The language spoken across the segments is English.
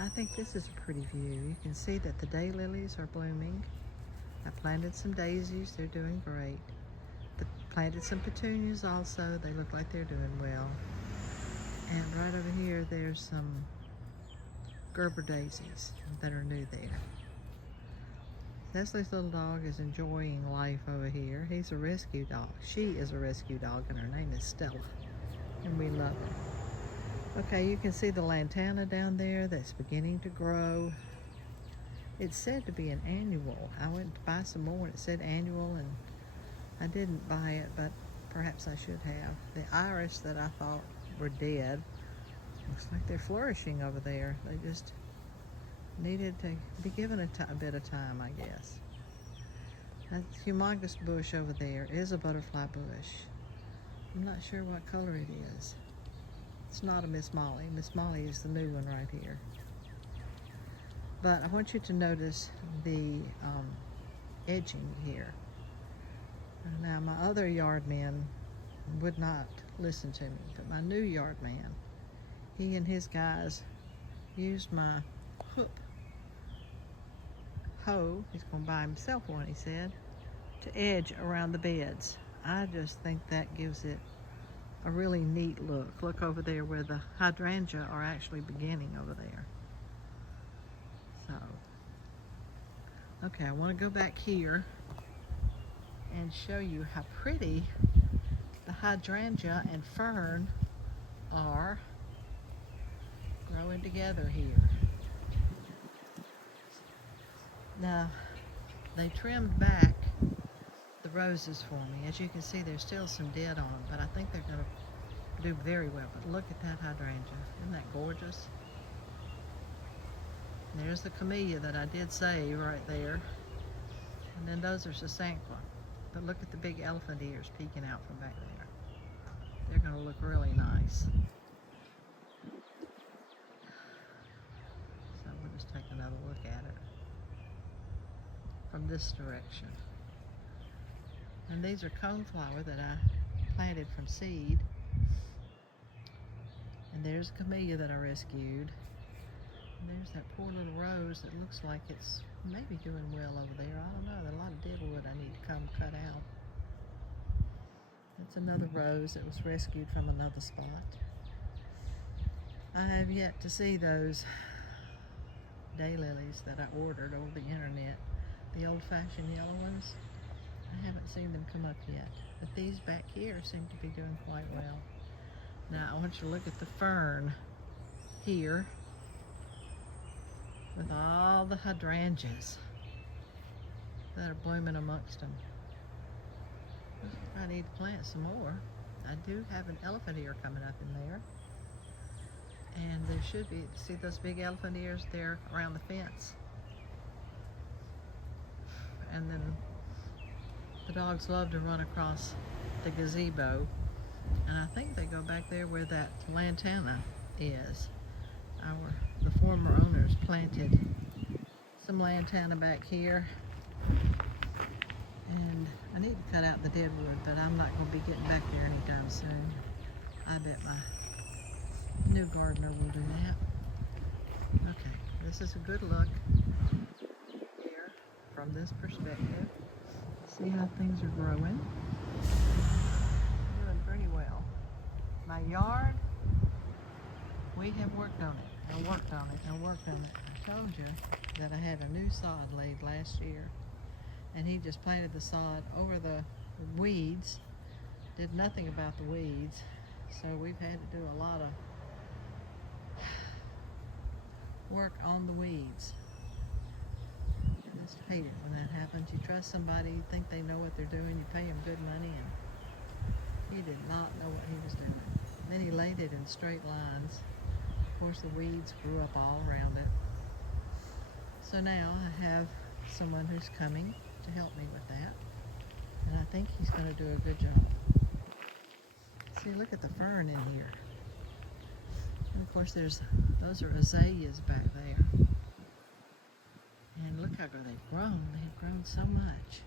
I think this is a pretty view. You can see that the daylilies are blooming. I planted some daisies, they're doing great. Planted some petunias also, they look like they're doing well. And right over here, there's some Gerber daisies that are new there. Leslie's little dog is enjoying life over here. He's a rescue dog. She is a rescue dog, and her name is Stella, and we love her. Okay, you can see the lantana down there that's beginning to grow. It's said to be an annual. I went to buy some more and it said annual, and I didn't buy it, but perhaps I should have. The iris that I thought were dead, looks like they're flourishing over there. They just needed to be given a bit of time, I guess. That humongous bush over there is a butterfly bush. I'm not sure what color it is. It's not a Miss Molly. Miss Molly is the new one right here. But I want you to notice the edging here. Now, my other yard men would not listen to me, but my new yard man, he and his guys used my hoe, he's going to buy himself one, he said, to edge around the beds. I just think that gives it a really neat look. Look over there where the hydrangea are actually beginning over there. So, okay, I want to go back here and show you how pretty the hydrangea and fern are growing together here. Now, they trimmed back the roses for me. As you can see, there's still some dead on, but I think they're going to do very well. But look at that hydrangea. Isn't that gorgeous? There's the camellia that I did save right there. And then those are Sasanqua. But look at the big elephant ears peeking out from back there. They're going to look really nice. So we'll just take another look at it from this direction. And these are coneflower that I planted from seed. And there's a camellia that I rescued. And there's that poor little rose that looks like it's maybe doing well over there. I don't know. There's a lot of deadwood I need to come cut out. That's another rose that was rescued from another spot. I have yet to see those daylilies that I ordered over the internet. The old-fashioned yellow ones. I haven't seen them come up yet. But these back here seem to be doing quite well. Now I want you to look at the fern here with all the hydrangeas that are blooming amongst them. I need to plant some more. I do have an elephant ear coming up in there. And there should be, see those big elephant ears there around the fence? And then the dogs love to run across the gazebo. And I think they go back there where that lantana is. The former owners planted some lantana back here. And I need to cut out the deadwood, but I'm not going to be getting back there anytime soon. I bet my new gardener will do that. Okay, this is a good look here from this perspective. See how things are growing. Doing pretty well. My yard, we have worked on it, and worked on it, and worked on it. I told you that I had a new sod laid last year, and he just planted the sod over the weeds, did nothing about the weeds, so we've had to do a lot of work on the weeds. I just hate it when that happens. You trust somebody, you think they know what they're doing, you pay them good money, and he did not know what he was doing. Then he laid it in straight lines. Of course, the weeds grew up all around it. So now I have someone who's coming to help me with that, and I think he's going to do a good job. See, look at the fern in here. And of course, those are azaleas back there. And look how they've grown. They've grown so much.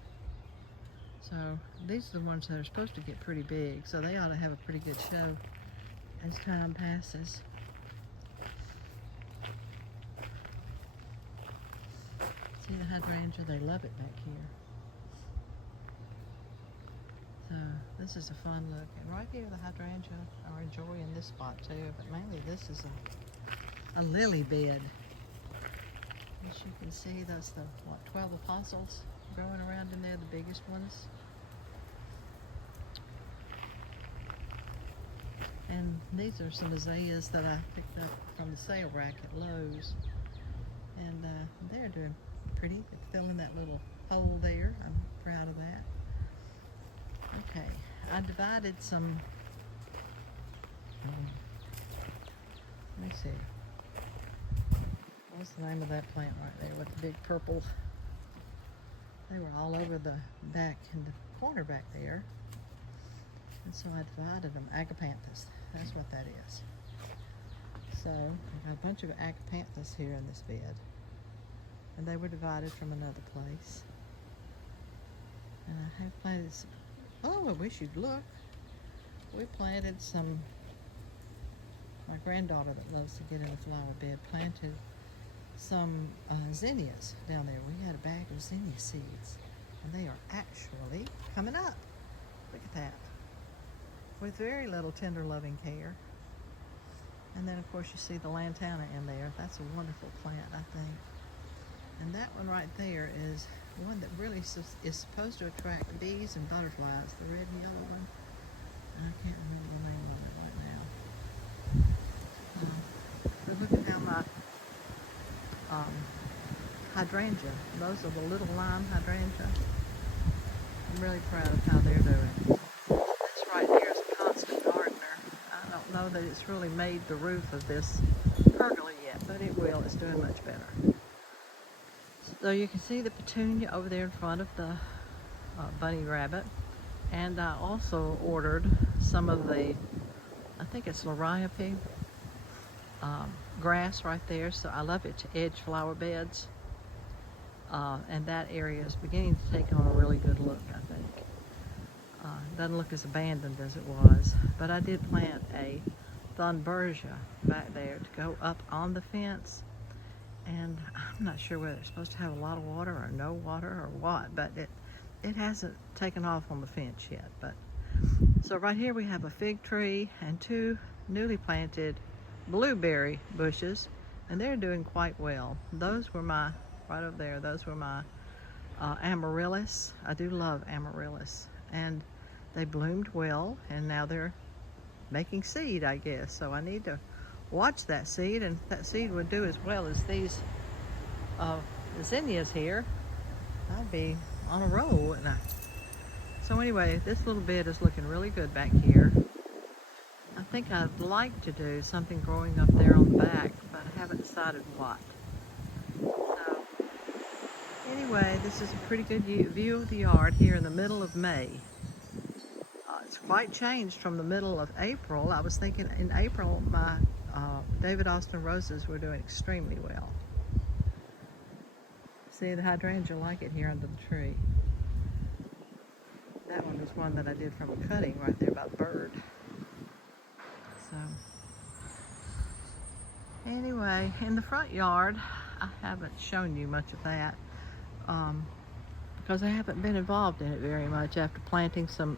So these are the ones that are supposed to get pretty big, so they ought to have a pretty good show as time passes. See the hydrangea? They love it back here. So this is a fun look. And right here, the hydrangea are enjoying this spot too, but mainly this is a lily bed. As you can see, that's the, 12 apostles growing around in there, the biggest ones. And these are some azaleas that I picked up from the sale rack at Lowe's. And they're doing pretty. They're filling that little hole there. I'm proud of that. Okay, I divided some, let me see. What's the name of that plant right there with the big purple? They were all over the back in the corner back there. And so I divided them, agapanthus. That's what that is. So I got a bunch of agapanthus here in this bed. And they were divided from another place. And I have planted some, oh, I wish you'd look. We planted some, my granddaughter that loves to get in a flower bed planted some zinnias down there. We had a bag of zinnia seeds. And they are actually coming up. Look at that. With very little tender loving care. And then of course you see the lantana in there. That's a wonderful plant, I think. And that one right there is one that really is supposed to attract bees and butterflies, the red and yellow one. And I can't remember the name of it right now. But look at how my hydrangea, those are the little lime hydrangea. I'm really proud of how they're doing. This right here is a constant gardener. I don't know that it's really made the roof of this pergola yet, but it will. It's doing much better. So you can see the petunia over there in front of the bunny rabbit. And I also ordered some of the, I think it's liriope grass right there. So I love it to edge flower beds. And that area is beginning to take on a really good look, I think. Doesn't look as abandoned as it was. But I did plant a thunbergia back there to go up on the fence. And I'm not sure whether it's supposed to have a lot of water or no water or what, but it hasn't taken off on the fence yet. But so right here we have a fig tree and 2 newly planted blueberry bushes, and they're doing quite well. Those were my, right over there, those were my amaryllis. I do love amaryllis, and they bloomed well, and now they're making seed, I guess. So I need to watch that seed, and if that seed would do as well as these zinnias here, I'd be on a roll, wouldn't I? So anyway, this little bed is looking really good back here. I think I'd like to do something growing up there on the back, but I haven't decided what. So anyway, this is a pretty good view of the yard here in the middle of May. It's quite changed from the middle of April. I was thinking in April my David Austin roses were doing extremely well. See the hydrangea like it here under the tree. That one was one that I did from a cutting right there by the bird. So anyway, in the front yard, I haven't shown you much of that because I haven't been involved in it very much after planting some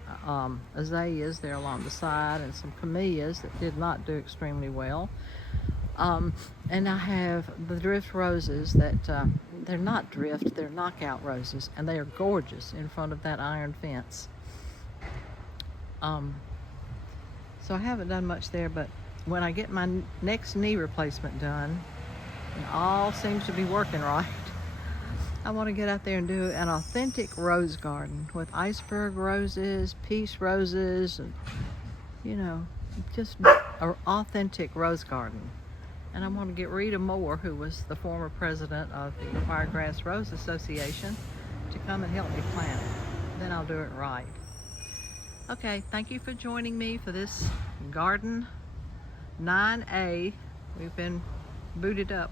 azaleas there along the side and some camellias that did not do extremely well. And I have the drift roses that, they're not drift, they're knockout roses, and they are gorgeous in front of that iron fence. So I haven't done much there, but when I get my next knee replacement done, and all seems to be working right, I want to get out there and do an authentic rose garden with iceberg roses, peace roses, and, you know, just an authentic rose garden. And I want to get Rita Moore, who was the former president of the Wiregrass Rose Association, to come and help me plant it. Then I'll do it right. Okay, thank you for joining me for this garden 9A. We've been booted up.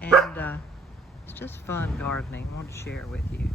And it's just fun gardening. I want to share it with you.